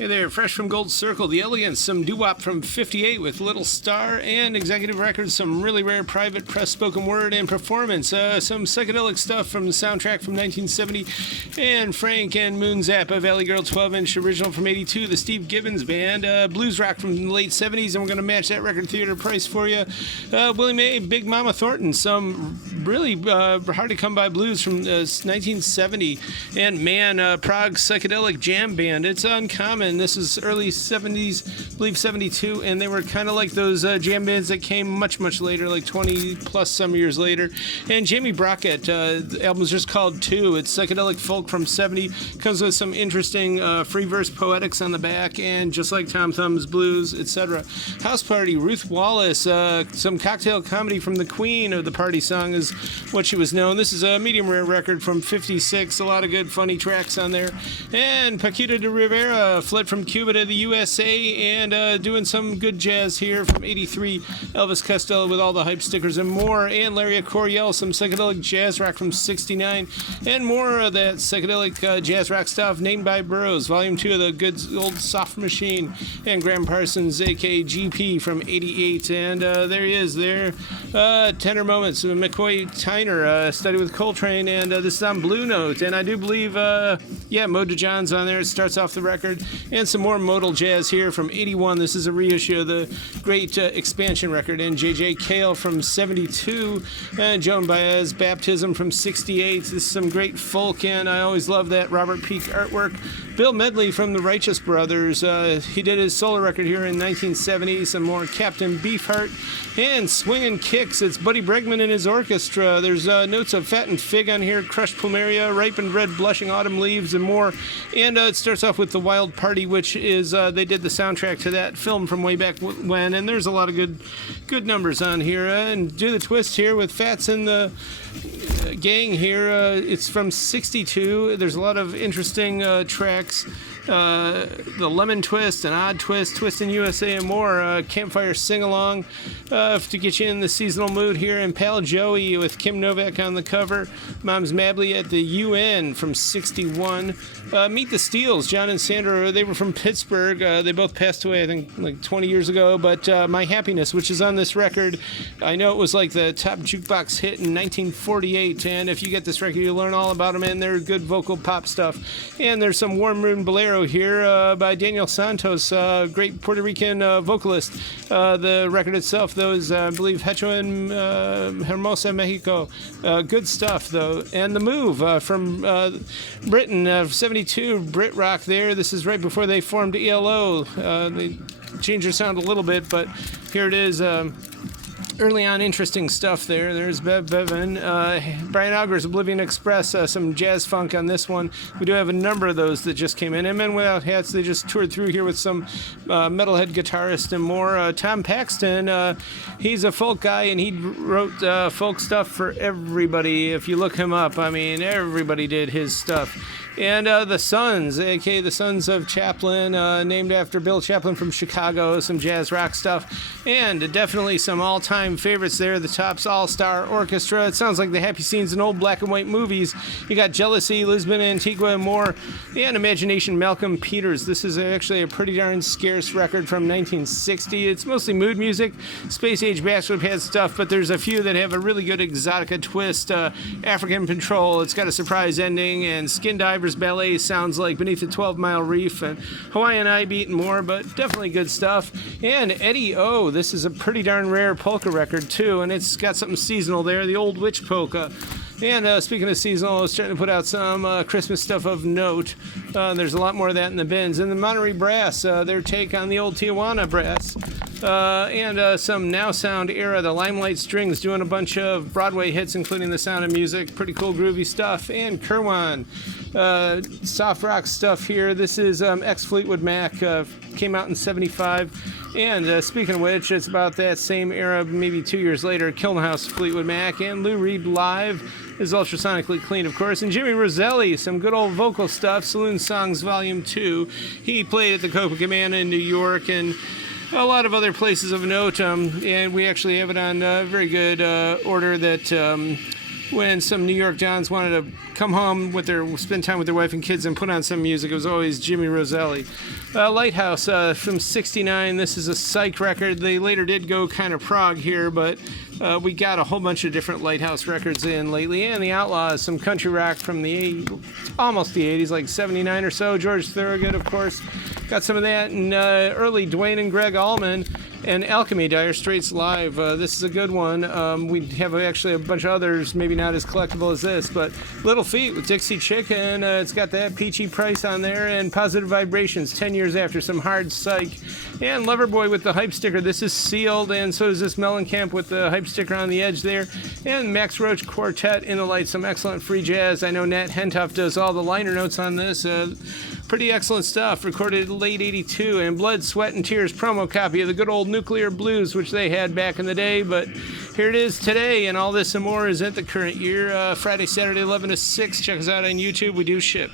Hey there, fresh from Gold Circle, The Elegance, some doo-wop from 58 with Little Star, and Executive Records, some really rare private press spoken word and performance, some psychedelic stuff from the soundtrack from 1970, and Frank and Moonzap, a Valley Girl 12-inch original from 82, the Steve Gibbons Band, blues rock from the late 70s, and we're going to match that record theater price for you. Willie Mae, Big Mama Thornton, some really hard-to-come-by blues from 1970, and Prague Psychedelic Jam Band. It's uncommon. This is early 70s, I believe 72, and they were kind of like those jam bands that came much, much later, like 20 plus some years later. And Jamie Brockett, the album is just called Two. It's psychedelic folk from 70, comes with some interesting free verse poetics on the back, and just like Tom Thumb's blues, etc. House Party, Ruth Wallace, some cocktail comedy from the Queen of the Party Song is what she was known. This is a medium rare record from 56, a lot of good funny tracks on there. And Paquita de Rivera fled from Cuba to the USA and doing some good jazz here from 83. Elvis Costello with all the hype stickers and more. And Larry Coryell, some psychedelic jazz rock from 69. And more of that psychedelic jazz rock stuff, Named by Burroughs, Volume 2 of the good old Soft Machine. And Graham Parsons, a.k.a. GP from 88. And there he is there. Tender Moments, McCoy Tyner, Study with Coltrane. And this is on Blue Note. And I do believe, Mo DeJohn's on there. It starts off the record. And some more modal jazz here from 81. This is a reissue of the great expansion record. And J.J. Cale from 72. And Joan Baez, Baptism from 68. This is some great folk, and I always love that Robert Peake artwork. Bill Medley from the Righteous Brothers. He did his solo record here in 1970. Some more Captain Beefheart. And Swingin' Kicks. It's Buddy Bregman and his orchestra. There's notes of Fat and Fig on here, Crushed Plumeria, Ripened Red, Blushing Autumn Leaves, and more. And it starts off with The Wild Party, which is they did the soundtrack to that film from way back when, and there's a lot of good numbers on here. And Do the Twist here with Fats and the gang here. It's from 62. There's a lot of interesting tracks. The Lemon Twist, an Odd Twist, Twist in USA, and more. Campfire Sing-Along to get you in the seasonal mood here. And Pal Joey with Kim Novak on the cover. Mom's Mabley at the UN from 61. Meet the Steels, John and Sandra. They were from Pittsburgh. They both passed away, I think, like 20 years ago. But My Happiness, which is on this record, I know it was like the top jukebox hit in 1948. And if you get this record, you learn all about them, and they're good vocal pop stuff. And there's some Warm Moon Bolero here by Daniel Santos, great Puerto Rican vocalist. The record itself, though, is, I believe, Hecho en Hermosa, Mexico. Good stuff, though. And The Move from Britain, 72, Brit Rock there. This is right before they formed ELO. They changed their sound a little bit, but here it is. Early on, interesting stuff there. There's Bev Bevan. Brian Auger's Oblivion Express, some jazz funk on this one. We do have a number of those that just came in. And Men Without Hats, they just toured through here with some metalhead guitarist and more. Tom Paxton, he's a folk guy, and he wrote folk stuff for everybody. If you look him up, I mean, everybody did his stuff. And the Sons, a.k.a. the Sons of Chaplin, named after Bill Chaplin from Chicago, some jazz rock stuff. And definitely some all-time favorites there, the Tops All-Star Orchestra. It sounds like the happy scenes in old black and white movies. You got Jealousy, Lisbon, Antigua, and more. And Imagination, Malcolm Peters. This is actually a pretty darn scarce record from 1960. It's mostly mood music. Space Age Bashwood has stuff, but there's a few that have a really good exotica twist. African Patrol, it's got a surprise ending, and Skin Divers Ballet sounds like Beneath the 12-Mile Reef, and Hawaiian Eye Beat and more, but definitely good stuff. And Eddie O, this is a pretty darn rare polka record too, and it's got something seasonal there, the Old Witch Polka. And speaking of seasonal, I was trying to put out some Christmas stuff of note. There's a lot more of that in the bins. And the Monterey Brass, their take on the old Tijuana Brass. And some Now Sound era, the Limelight Strings doing a bunch of Broadway hits, including The Sound of Music. Pretty cool, groovy stuff. And Kirwan, soft rock stuff here. This is ex-Fleetwood Mac, came out in 75. And speaking of which, it's about that same era, maybe 2 years later, Kilnhouse, Fleetwood Mac, and Lou Reed Live is ultrasonically clean, of course. And Jimmy Roselli, some good old vocal stuff, Saloon Songs Volume 2. He played at the Copacabana in New York and a lot of other places of note. And we actually have it on very good order that when some New York Dons wanted to come home spend time with their wife and kids and put on some music, it was always Jimmy Roselli. Lighthouse from '69. This is a psych record. They later did go kind of prog here, but we got a whole bunch of different Lighthouse records in lately. And the Outlaws, some country rock from almost the 80s, like '79 or so. George Thorogood, of course, got some of that. And early Dwayne and Greg Allman. And Alchemy, Dire Straits Live. This is a good one. We have actually a bunch of others, maybe not as collectible as this, but Little Feat with Dixie Chicken. It's got that peachy price on there, and Positive Vibrations, 10 years after some hard psych. And Loverboy with the hype sticker. This is sealed, and so is this Mellencamp with the hype sticker on the edge there. And Max Roach Quartet in the Light, some excellent free jazz. I know Nat Hentoff does all the liner notes on this. Pretty excellent stuff, recorded late '82, and Blood, Sweat, and Tears promo copy of the good old Nuclear Blues, which they had back in the day, but here it is today, and all this and more is at the current year, Friday, Saturday, 11 to 6. Check us out on YouTube. We do ship.